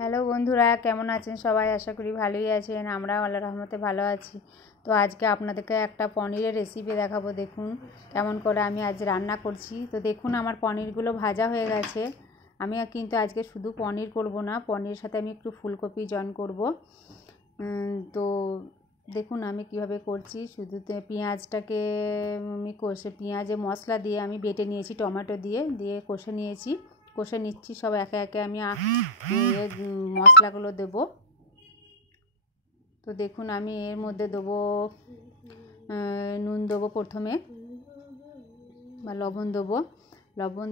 Hello বন্ধুরা, কেমন আছেন সবাই? আশা করি ভালোই আছেন। আমরাও আল্লাহর রহমতে ভালো আছি। তো আজকে আপনাদেরকে একটা পনিরের রেসিপি দেখাবো। দেখুন কেমন করে আমি আজ রান্না করছি। তো দেখুন আমার পনিরগুলো ভাজা হয়ে গেছে। আমি কিন্তু আজকে শুধু পনির করব না, পনিরের সাথে আমি একটু ফুলকপি জয়েন করব। তো দেখুন আমি কিভাবে করছি। শুধু পেঁয়াজটাকে আমি পেঁয়াজে মশলা দিয়ে আমি বেটে নিয়েছি, টমেটো দিয়ে কষে নিয়েছি, কষে নিচ্ছি। সব একে একে আমি মশলাগুলো দেব। তো দেখুন আমি এর মধ্যে দেবো নুন দেবো প্রথমে, বা লবণ দেবো। লবণ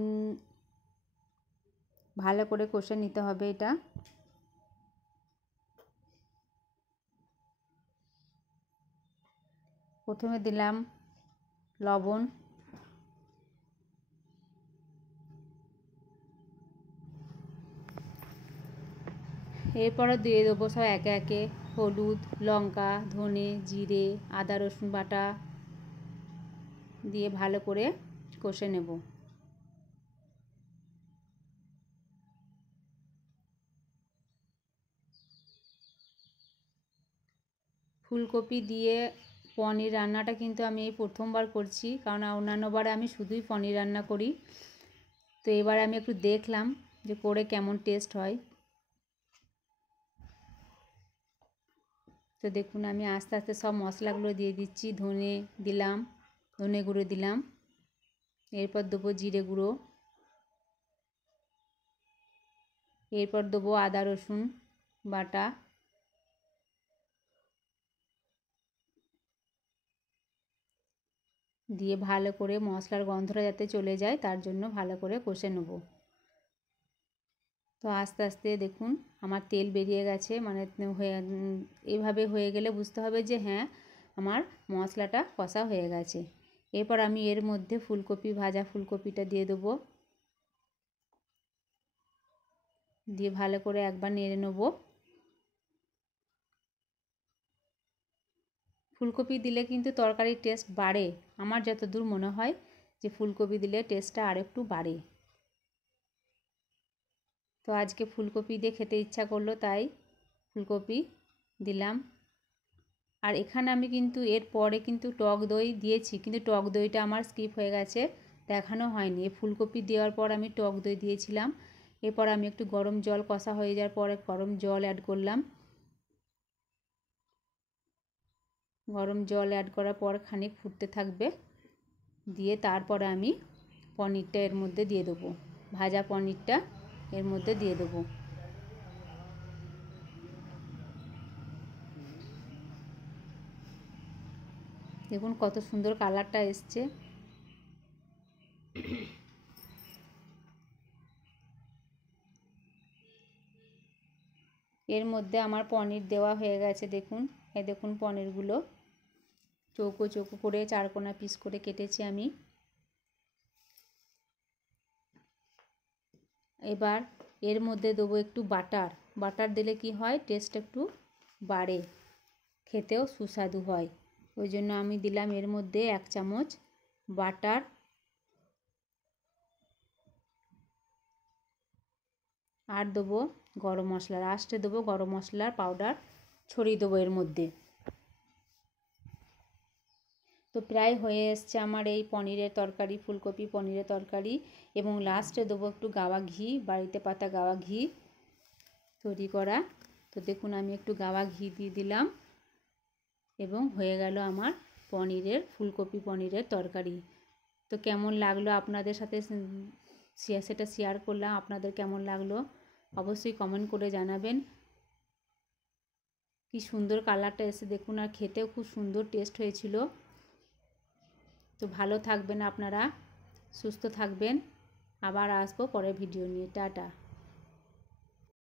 ভালো করে কষে নিতে হবে এটা। প্রথমে দিলাম লবণ, এরপরে দিয়ে দেবো সব একে একে হলুদ, লঙ্কা, ধনে, জিরে, আদা রসুন বাটা দিয়ে ভালো করে কষে নেব। ফুলকপি দিয়ে পনির রান্নাটা কিন্তু আমি এই প্রথমবার করছি, কারণ অন্যান্যবারে আমি শুধুই পনির রান্না করি। তো এবার আমি একটু দেখলাম যে করে কেমন টেস্ট হয়। তো দেখুন আমি আস্তে আস্তে সব মশলাগুলো দিয়ে দিচ্ছি। ধনে দিলাম, ধনে গুঁড়ো দিলাম, এরপর দেবো জিরে গুঁড়ো, এরপর দেবো আদা রসুন বাটা, দিয়ে ভালো করে মশলার গন্ধটা যাতে চলে যায় তার জন্য ভালো করে কষে নেব। তো আস্তে আস্তে দেখুন আমার তেল বেরিয়ে গেছে, মানে এইভাবে হয়ে গেলে বুঝতে হবে যে হ্যাঁ আমার মশলাটা কষা হয়ে গেছে। এরপর আমি এর মধ্যে ভাজা ফুলকপিটা দিয়ে দেবো, দিয়ে ভালো করে একবার নেড়ে নেব। ফুলকপি দিলে কিন্তু তরকারির টেস্ট বাড়ে, আমার যতদূর মনে হয় যে ফুলকপি দিলে টেস্টটা আরেকটু বাড়ে। তো আজকে ফুলকপি দিয়ে খেতে ইচ্ছা করলো তাই ফুলকপি দিলাম। আর এখানে আমি কিন্তু এর পরে কিন্তু টক দই দিয়েছি, কিন্তু টক দইটা আমার স্কিপ হয়ে গেছে, দেখানো হয়নি। এই ফুলকপি দেওয়ার পর আমি টক দই দিয়েছিলাম। এরপর আমি একটু গরম জল, কষা হয়ে যাওয়ার পরে গরম জল অ্যাড করলাম। গরম জল অ্যাড করার পর খানিক ফুটতে থাকবে, দিয়ে তারপরে আমি পনিরটা এর মধ্যে দিয়ে দেবো, ভাজা পনিরটা এর মধ্যে দিয়ে দেবো। দেখুন কত সুন্দর কালারটা এসছে। এর মধ্যে আমার পনির দেওয়া হয়ে গেছে। দেখুন এই দেখুন পনিরগুলো চৌকো চৌকো করে চারকোনা পিস করে কেটেছি আমি। এবার এর মধ্যে দেবো একটু বাটার। বাটার দিলে কি হয়, টেস্ট একটু বাড়ে, খেতেও সুস্বাদু হয়। ওই জন্য আমি দিলাম এর মধ্যে 1 চামচ বাটার। আর দেবো গরম মশলা, লাস্টে দেবো গরম মশলার পাউডার, ছড়িয়ে দেবো এর মধ্যে। তো প্রায় হয়ে এসছে আমার এই পনিরের তরকারি, ফুলকপি পনিরের তরকারি। এবং লাস্টে দেবো একটু গাওয়া ঘি, বাড়িতে পাতা গাওয়া ঘি তৈরি করা। তো দেখুন আমি একটু গাওয়া ঘি দিয়ে দিলাম, এবং হয়ে গেল আমার ফুলকপি পনিরের তরকারি। তো কেমন লাগলো আপনাদের সাথে সেটা শেয়ার করলাম। আপনাদের কেমন লাগলো অবশ্যই কমেন্ট করে জানাবেন। কি সুন্দর কালারটা এসে দেখুন, আর খেতেও খুব সুন্দর টেস্ট হয়েছিল। তো ভালো থাকবেন আপনারা, সুস্থ থাকবেন। আবার আসবো পরের ভিডিও নিয়ে। টাটা।